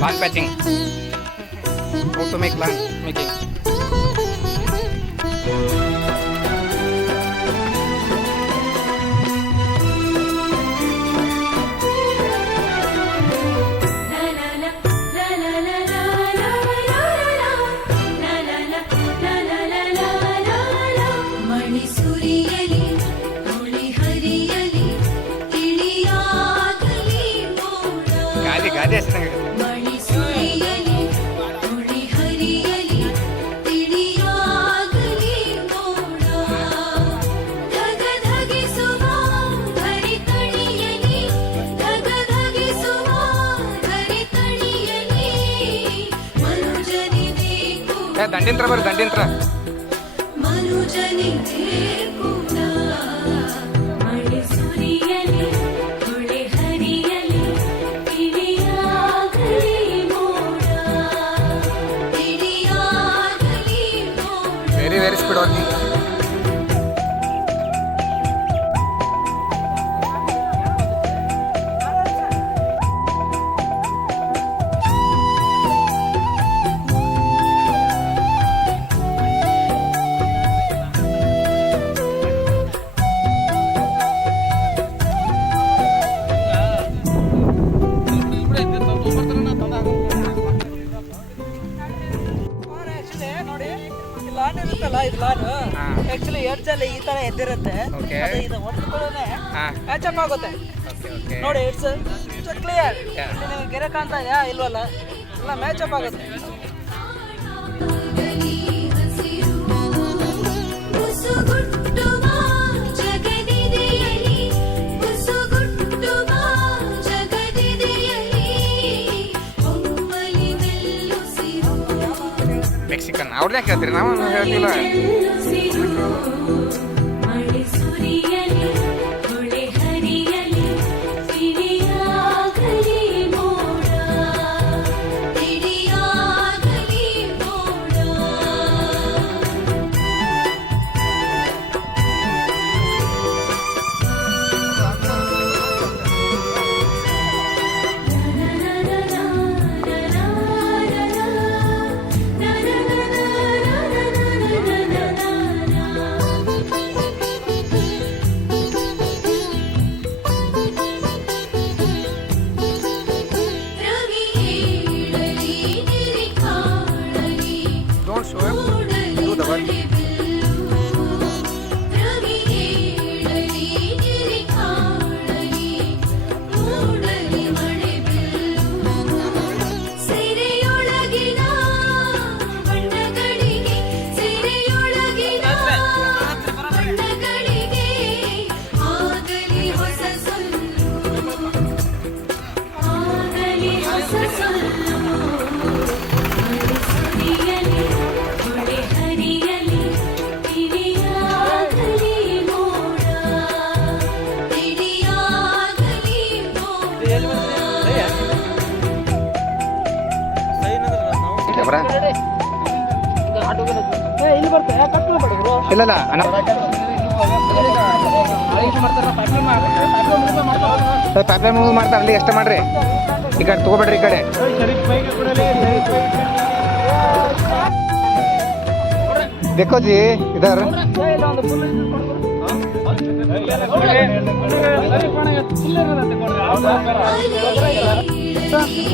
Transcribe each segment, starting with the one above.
lawn patching. How to make lawn making. ಗಾದೆ ದಂಡಿಂತ್ರ ಬರ್ರಿ ದಂಡಿಂತ್ರ very speed working. Actually ಎಡ್ಜಲ್ಲಿ ಈ ತರ ಎದ್ದಿರುತ್ತೆ, ಇದು ಒತ್ತುಕೊಳ್ಳೋನೆ ಮ್ಯಾಚಪ್ ಆಗುತ್ತೆ ನೋಡಿ. It's clear. ನಿಮಗೆ ಗೆರೆ ಕಾಣ್ತಾ ಇದೆಯಾ ಇಲ್ವಲ್ಲ, ಎಲ್ಲ ಮ್ಯಾಚಪ್ ಆಗುತ್ತೆ. ಮೆಕ್ಸಿಕನ್ ಅವ್ರನ್ನೇ ಕೇಳ್ತೀರಿ, ನಾವು ಹೇಳ್ತಿಲ್ಲ. ಇಲ್ಲ ಪೈಪ್ಲೈನ್ ಮೂವ್ ಮಾಡ್ತಾರೆ ಅಲ್ಲಿ ಅಷ್ಟೇ ಮಾಡ್ರಿ. ಈ ಕಡೆ ತಗೋಬೇಡ್ರಿ, ಈ ಕಡೆ देखो जी इधर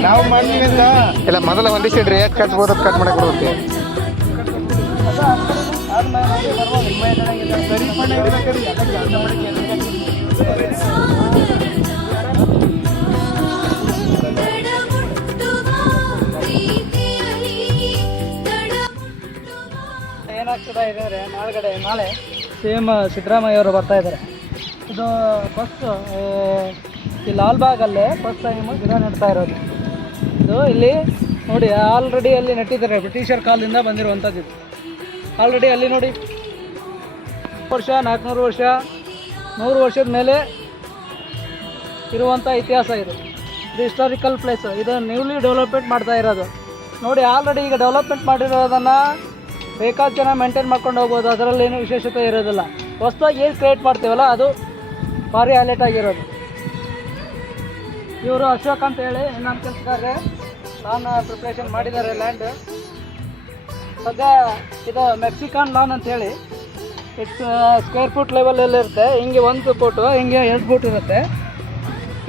ನಾವು ಮಾಡಲಿಲ್ಲ ಇಲ್ಲ. ಮೊದಲ ಹೊಂದಿಸಿಡ್ರಿ, ಎಷ್ಟು ಕಟ್ಬೋದು ಅದು ಕಟ್ ಮಾಡಕ್ಕೆ ಬರುತ್ತೆ. ಏನಾಗ್ತದೆ ಇದ್ದಾರೆ ನಾಳೆ ಸೇಮ್ ಸಿದ್ದರಾಮಯ್ಯ ಅವರು ಬರ್ತಾ ಇದ್ದಾರೆ. ಇದು ಫಸ್ಟ್ ಈ ಲಾಲ್ಬಾಗಲ್ಲೇ ಫಸ್ಟ್ ಟೈಮ್ ಗಿಡ ನೆಡ್ತಾ ಇರೋದು. ಇದು ಇಲ್ಲಿ ನೋಡಿ ಆಲ್ರೆಡಿ ಅಲ್ಲಿ ನೆಟ್ಟಿದ್ದಾರೆ, ಬ್ರಿಟಿಷರ್ ಕಾಲದಿಂದ ಬಂದಿರುವಂಥದ್ದು. ಇದು ಆಲ್ರೆಡಿ ಅಲ್ಲಿ ನೋಡಿ ವರ್ಷ 400 ವರ್ಷ 100 ವರ್ಷದ ಮೇಲೆ ಇರುವಂಥ ಇತಿಹಾಸ ಇದು. ಇದು ಹಿಸ್ಟಾರಿಕಲ್ ಪ್ಲೇಸ್. ಇದು ನ್ಯೂಲಿ ಡೆವಲಪ್ಮೆಂಟ್ ಮಾಡ್ತಾ ಇರೋದು ನೋಡಿ. ಆಲ್ರೆಡಿ ಈಗ ಡೆವಲಪ್ಮೆಂಟ್ ಮಾಡಿರೋದನ್ನು ಬೇಕಾದ ಜನ ಮೇಂಟೈನ್ ಮಾಡ್ಕೊಂಡು ಹೋಗ್ಬೋದು, ಅದರಲ್ಲೇನು ವಿಶೇಷತೆ ಇರೋದಿಲ್ಲ. ಹೊಸದಾಗಿ ಏನು ಕ್ರಿಯೇಟ್ ಮಾಡ್ತೀವಲ್ಲ ಅದು ಭಾರಿ ಹೈಲೈಟ್ ಆಗಿರೋದು. ಇವರು ಅಶೋಕ್ ಅಂತ ಹೇಳಿ ಇನ್ನೊಂದು ಕೆಲಸಗಾರರೆ ಲಾನ್ ಪ್ರಿಪ್ರೇಷನ್ ಮಾಡಿದ್ದಾರೆ ಲ್ಯಾಂಡ್. ಸದ್ಯ ಇದು ಮೆಕ್ಸಿಕನ್ ಲಾನ್ ಅಂತ ಹೇಳಿ ಇಟ್ಸ್ ಸ್ಕ್ವೇರ್ ಫುಟ್ ಲೆವೆಲಲ್ಲಿ ಇರುತ್ತೆ. ಹಿಂಗೆ 1 ಫುಟು, ಹಿಂಗೆ 2 ಫುಟ್ ಇರುತ್ತೆ.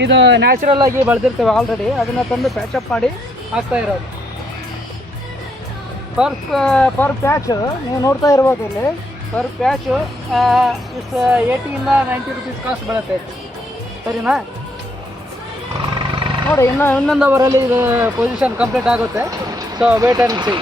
ಇದು ನ್ಯಾಚುರಲ್ ಆಗಿ ಬೆಳೆದಿರ್ತೇವೆ ಆಲ್ರೆಡಿ, ಅದನ್ನು ತಂದು ಪ್ಯಾಚಪ್ ಮಾಡಿ ಹಾಕ್ತಾ ಇರೋದು. ಪರ್ ಪ್ಯಾಚು ನೀವು ನೋಡ್ತಾ ಇರ್ಬೋದು ಇಲ್ಲಿ, ಪರ್ ಪ್ಯಾಚು ಇಟ್ಸ್ 80 ಇಂದ 90 ರುಪೀಸ್ ಕಾಸ್ಟ್ ಬೀಳುತ್ತೆ. ಸರಿನಾ? ನೋಡಿ ಇನ್ನೊಂದು ಅವರಲ್ಲಿ ಇದು ಪೊಸಿಷನ್ ಕಂಪ್ಲೀಟ್ ಆಗುತ್ತೆ. So wait and C.